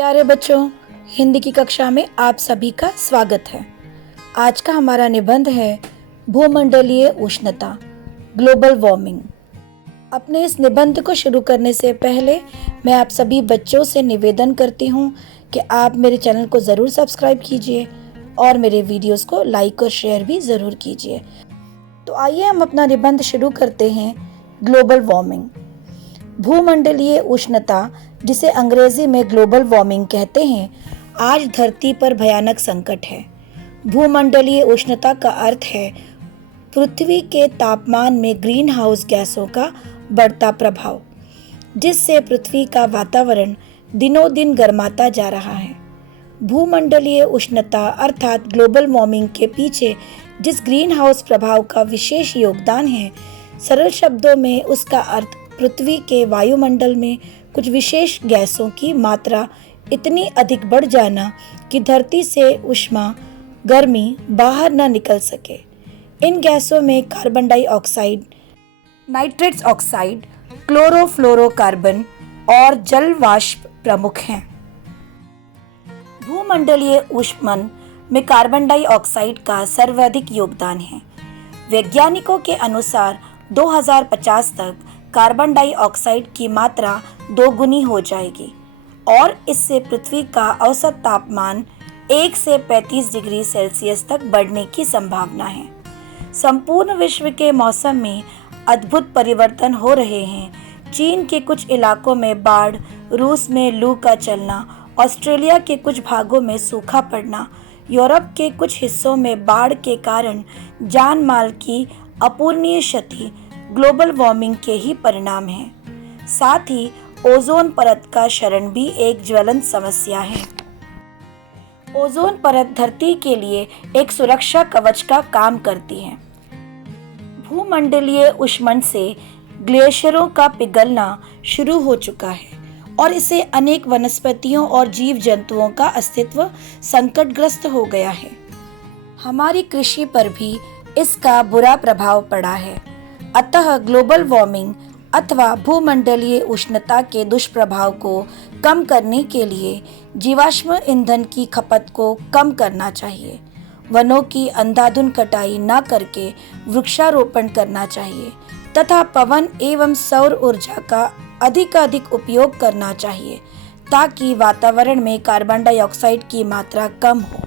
प्यारे बच्चों, हिंदी की कक्षा में आप सभी का स्वागत है। आज का हमारा निबंध है भूमंडलीय उष्णता, ग्लोबल वार्मिंग। अपने इस निबंध को शुरू करने से पहले मैं आप सभी बच्चों से निवेदन करती हूँ कि आप मेरे चैनल को ज़रूर सब्सक्राइब कीजिए और मेरे वीडियोस को लाइक और शेयर भी ज़रूर कीजिए। तो आइए हम अपना निबंध शुरू करते हैं। ग्लोबल वार्मिंग, भूमंडलीय उष्णता, जिसे अंग्रेजी में ग्लोबल वार्मिंग कहते हैं, आज धरती पर भयानक संकट है। भूमंडलीय उष्णता का अर्थ है पृथ्वी के तापमान में ग्रीन हाउस गैसों का बढ़ता प्रभाव, जिससे पृथ्वी का वातावरण दिनों दिन गर्माता जा रहा है। भूमंडलीय उष्णता अर्थात ग्लोबल वार्मिंग के पीछे जिस ग्रीन हाउस प्रभाव का विशेष योगदान है, सरल शब्दों में उसका अर्थ पृथ्वी के वायुमंडल में कुछ विशेष गैसों की मात्रा इतनी अधिक बढ़ जाना कि धरती से ऊष्मा गर्मी बाहर न निकल सके। इन गैसों में carbon dioxide, nitrous oxide, chlorofluorocarbon और जल वाष्प प्रमुख हैं। भूमंडलीय ऊष्मन में कार्बन डाइऑक्साइड का सर्वाधिक योगदान है। वैज्ञानिकों के अनुसार 2050 तक कार्बन डाइऑक्साइड की मात्रा 2 गुनी हो जाएगी और इससे पृथ्वी का औसत तापमान 1 से 35 डिग्री सेल्सियस तक बढ़ने की संभावना है। संपूर्ण विश्व के मौसम में अद्भुत परिवर्तन हो रहे हैं। चीन के कुछ इलाकों में बाढ़, रूस में लू का चलना, ऑस्ट्रेलिया के कुछ भागों में सूखा पड़ना, यूरोप के कुछ हिस्सों में बाढ़ के कारण जान माल की अपूरणीय क्षति ग्लोबल वार्मिंग के ही परिणाम हैं। साथ ही ओजोन परत का क्षरण भी एक ज्वलंत समस्या है। ओजोन परत धरती के लिए एक सुरक्षा कवच का काम करती है। भूमंडलीय ऊष्मन से ग्लेशियरों का पिघलना शुरू हो चुका है और इससे अनेक वनस्पतियों और जीव जंतुओं का अस्तित्व संकटग्रस्त हो गया है। हमारी कृषि पर भी इसका बुरा प्रभाव पड़ा है। अतः ग्लोबल वार्मिंग अथवा भूमंडलीय उष्णता के दुष्प्रभाव को कम करने के लिए जीवाश्म ईंधन की खपत को कम करना चाहिए। वनों की अंधाधुंध कटाई न करके वृक्षारोपण करना चाहिए तथा पवन एवं सौर ऊर्जा का अधिक उपयोग करना चाहिए ताकि वातावरण में कार्बन डाइऑक्साइड की मात्रा कम हो।